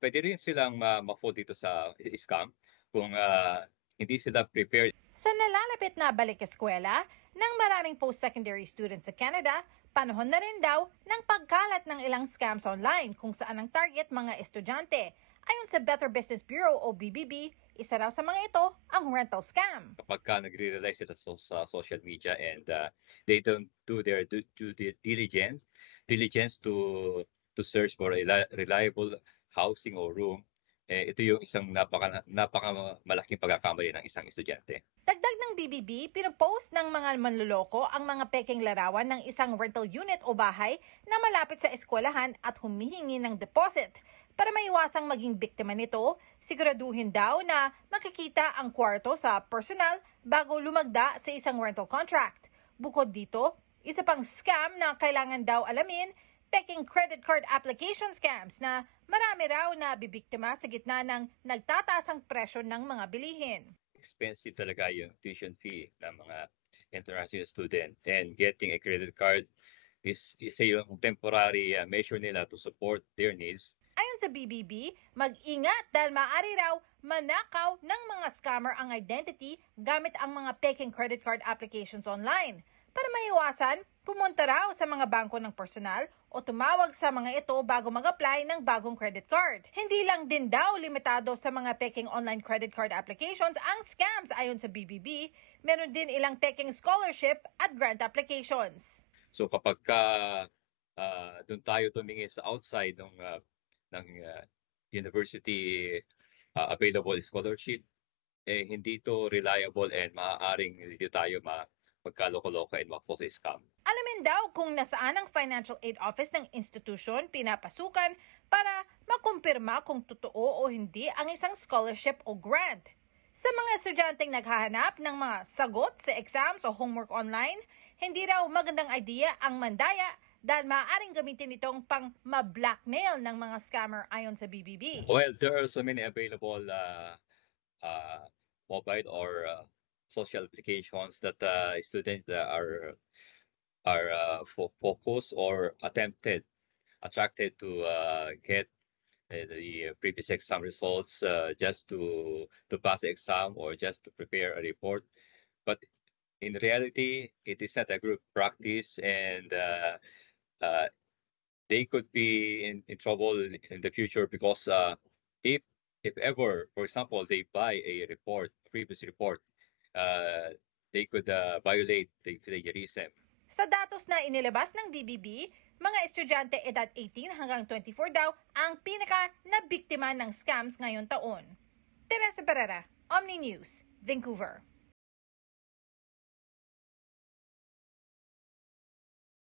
Puwede rin silang ma-fall dito sa scam kung, hindi sila prepared. Sa nalalapit na balik eskwela ng maraming post-secondary students sa Canada, panahon na rin daw ng pagkalat ng ilang scams online kung saan ang target mga estudyante. Ayon sa Better Business Bureau o BBB, isa raw sa mga ito ang rental scam. Kapagka nagre-rely sila sa social media and, they don't do their due diligence to search for a reliable housing or room, ito yung isang malaking pagkakamali ng isang estudyante. Dagdag ng BBB, pinopost ng mga manluloko ang mga pekeng larawan ng isang rental unit o bahay na malapit sa eskwelahan at humihingi ng deposit. Para maiwasang maging biktima nito, siguraduhin daw na makikita ang kwarto sa personal bago lumagda sa isang rental contract. Bukod dito, isa pang scam na kailangan daw alamin, peking credit card application scams na marami raw na bibiktima sa gitna ng nagtataasang presyo ng mga bilihin. Expensive talaga yung tuition fee ng mga international student, and getting a credit card is yung temporary measure nila to support their needs. Ayon sa BBB, mag-ingat dahil maaari raw manakaw ng mga scammer ang identity gamit ang mga peking credit card applications online. Para maiwasan, pumunta raw sa mga bangko ng personal o tumawag sa mga ito bago mag-apply ng bagong credit card. Hindi lang din daw limitado sa mga peking online credit card applications ang scams ayon sa BBB, meron din ilang peking scholarship at grant applications. So kapagka doon tayo tumingin sa outside ng university available scholarship, hindi ito reliable and maaaring hindi tayo magkaloko-loko and ma-fall sa scam. Alamin daw kung nasaan ang financial aid office ng institusyon pinapasukan para makumpirma kung totoo o hindi ang isang scholarship o grant. Sa mga estudyanteng naghahanap ng mga sagot sa exams o homework online, hindi raw magandang idea ang mandaya dahil maaaring gamitin itong pang ma-blackmail ng mga scammer ayon sa BBB. Well, there are so many available mobile or social applications that students are focused or attracted to get the previous exam results just to pass the exam or just to prepare a report. But in reality, it is not a group practice, and they could be in trouble in the future because if ever, for example, they buy a previous report, they could violate the plagiarism. Sa datos na inilabas ng BBB, mga estudyante edad 18 hanggang 24 daw ang pinaka nabiktima ng scams ngayon taon. Teresa Pereira, Omni News, Vancouver.